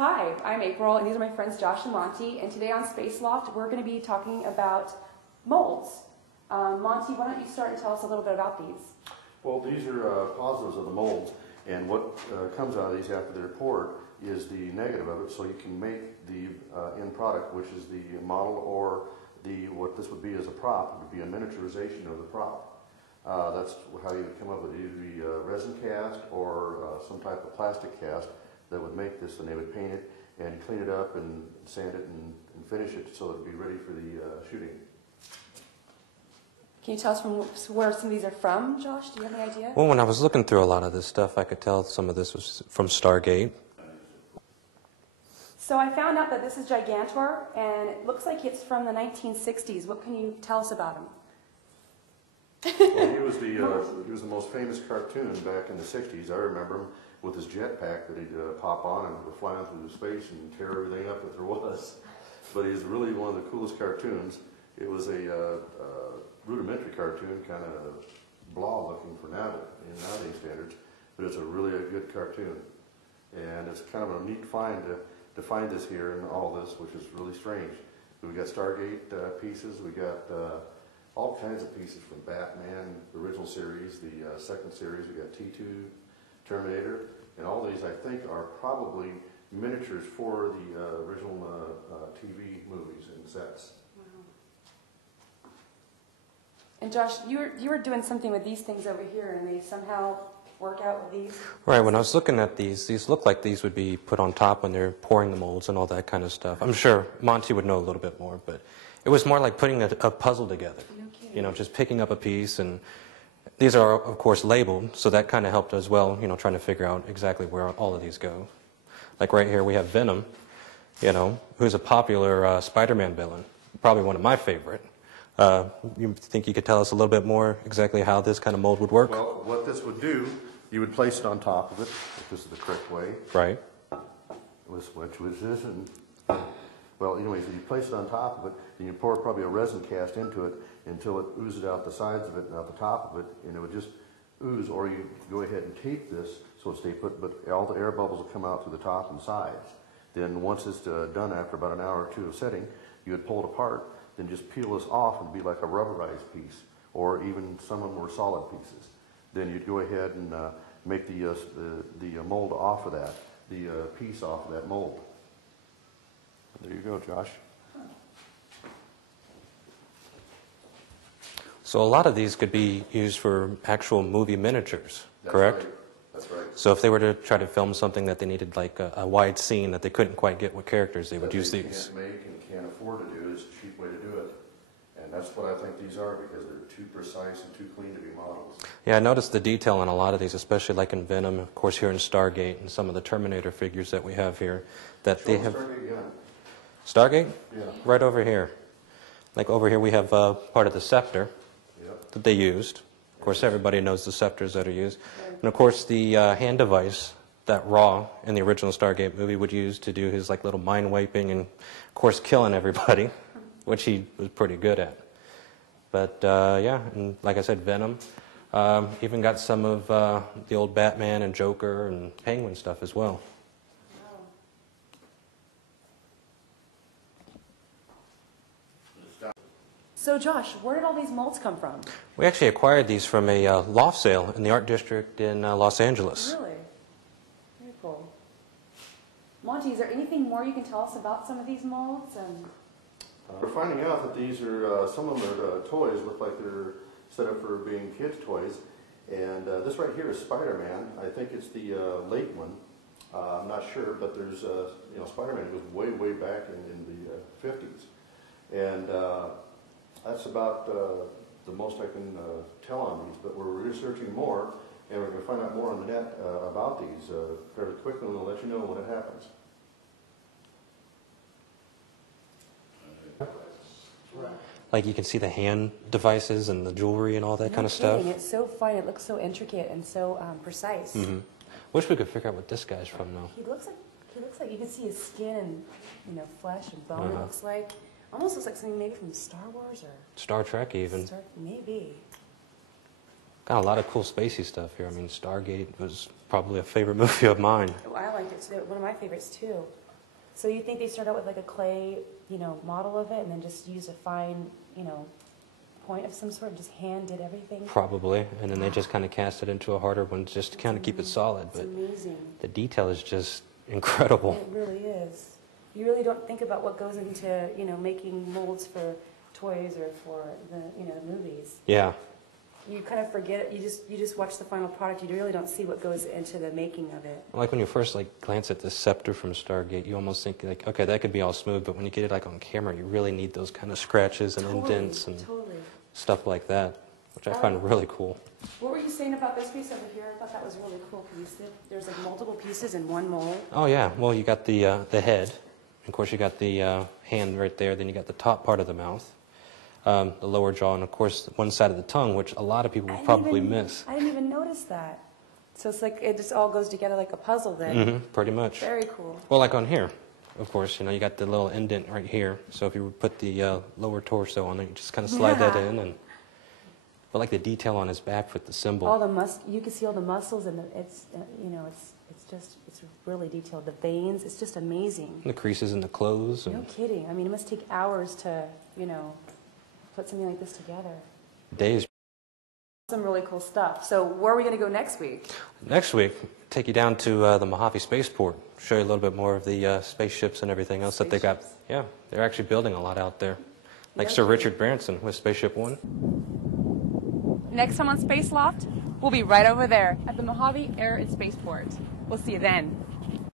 Hi, I'm April, and these are my friends Josh and Monty, and today on Space Loft, we're going to be talking about molds. Monty, why don't you start and tell us a little bit about these? Well, these are positives of the molds, and what comes out of these after they're poured is the negative of it, so you can make the end product, which is the model, or what this would be as a prop, would be a miniaturization of the prop. That's how you would come up with either a resin cast or some type of plastic cast that would make this, and they would paint it and clean it up and sand it and finish it so it would be ready for the shooting. Can you tell us from where some of these are from, Josh? Do you have any idea? Well, when I was looking through a lot of this stuff, I could tell some of this was from Stargate. So I found out that this is Gigantor, and it looks like it's from the 1960s. What can you tell us about him? Well, he was the most famous cartoon back in the 60s. I remember him with his jetpack that he'd pop on and go flying through space and tear everything up that there was. But he's really one of the coolest cartoons. It was a rudimentary cartoon, kind of blah looking for nowadays standards, but it's a really good cartoon. And it's kind of a neat find to find this here and all this, which is really strange. We got Stargate pieces, we got all kinds of pieces from Batman, the original series, the second series, we got T2, Terminator, and all these I think are probably miniatures for the original TV movies and sets. Wow. And Josh, you were doing something with these things over here, and they somehow work out with these? Right, when I was looking at these look like these would be put on top when they're pouring the molds and all that kind of stuff. I'm sure Monty would know a little bit more, but it was more like putting a puzzle together. No kidding. You know, just picking up a piece, and these are, of course, labeled, so that kind of helped as well, you know, trying to figure out exactly where all of these go. Like right here we have Venom, you know, who's a popular Spider-Man villain, probably one of my favorite. You think you could tell us a little bit more exactly how this kind of mold would work? Well, what this would do, you would place it on top of it, if this is the correct way. Right. Which was this, and well, anyways, you place it on top of it, and you pour probably a resin cast into it until it oozes out the sides of it and out the top of it, and it would just ooze. Or you go ahead and tape this so it stay put, but all the air bubbles will come out through the top and sides. Then once it's done after about an hour or two of setting, you would pull it apart, then just peel this off and be like a rubberized piece, or even some of them were solid pieces. Then you'd go ahead and make the mold off of that, the piece off of that mold. There you go, Josh. So a lot of these could be used for actual movie miniatures, correct? Right. That's right. So if they were to try to film something that they needed like a wide scene that they couldn't quite get with characters, they would use these. Can't make and can't afford to do, it's a cheap way to do it. And that's what I think these are, because they're too precise and too clean to be models. Yeah, I noticed the detail on a lot of these, especially like in Venom, of course here in Stargate, and some of the Terminator figures that we have here, that they have. Stargate, yeah. Stargate? Yeah. Right over here. Like over here we have part of the scepter that they used. Of course, everybody knows the scepters that are used. And of course, the hand device that Raw in the original Stargate movie would use to do his like little mind wiping and, of course, killing everybody, which he was pretty good at. But yeah, and like I said, Venom. Even got some of the old Batman and Joker and Penguin stuff as well. So Josh, where did all these molds come from? We actually acquired these from a loft sale in the art district in Los Angeles. Really? Very cool. Monty, is there anything more you can tell us about some of these molds? We're finding out that these are, some of them are toys, look like they're set up for being kids' toys. And this right here is Spider-Man. I think it's the late one. I'm not sure, but there's, you know, Spider-Man goes way, way back in the 50s. And that's about the most I can tell on these, but we're researching more, and we're going to find out more on the net about these fairly quickly, and we'll let you know when it happens. Like you can see the hand devices and the jewelry and all that kind of stuff. It's so fine. It looks so intricate and so precise. Mm-hmm. Wish we could figure out what this guy's from, though. He looks like you can see his skin and, you know, flesh and bone. It looks like almost looks like something maybe from Star Wars or Star Trek even. Maybe. Got a lot of cool spacey stuff here. I mean, Stargate was probably a favorite movie of mine. Oh, I liked it too. One of my favorites too. So you think they start out with like a clay, model of it, and then just use a fine, point of some sort, and just hand did everything? Probably, and then they just kind of cast it into a harder one just to kind of keep it solid. It's But amazing. the detail is just incredible. It really is. You really don't think about what goes into, making molds for toys or for the movies. Yeah. You kind of forget it. You just watch the final product. You really don't see what goes into the making of it. Like when you first glance at the scepter from Stargate, you almost think like, okay, that could be all smooth, but when you get it on camera, you really need those kind of scratches and indents and stuff like that, which I find really cool. What were you saying about this piece over here? I thought that was really cool. Can you see it? There's like multiple pieces in one mold. Oh yeah, well you got the head, of course you got the hand right there, then you got the top part of the mouth. The lower jaw, and of course one side of the tongue, which a lot of people would probably miss. I didn't even notice that. So it's like it just all goes together like a puzzle then. Mm-hmm, pretty much. Very cool. Well, like on here, of course, you got the little indent right here. So if you would put the lower torso on it, you just kind of slide that in, but like the detail on his back with the symbol. All the you can see all the muscles, and it's really detailed. The veins, it's just amazing. The creases in the clothes. No kidding. I mean, it must take hours to put something like this together. Days. Some really cool stuff. So where are we going to go next week? Next week, take you down to the Mojave Spaceport. Show you a little bit more of the spaceships and everything else that they got. Yeah, they're actually building a lot out there. Like Sir Richard Branson with Spaceship One. Next time on Space Loft, we'll be right over there at the Mojave Air and Spaceport. We'll see you then.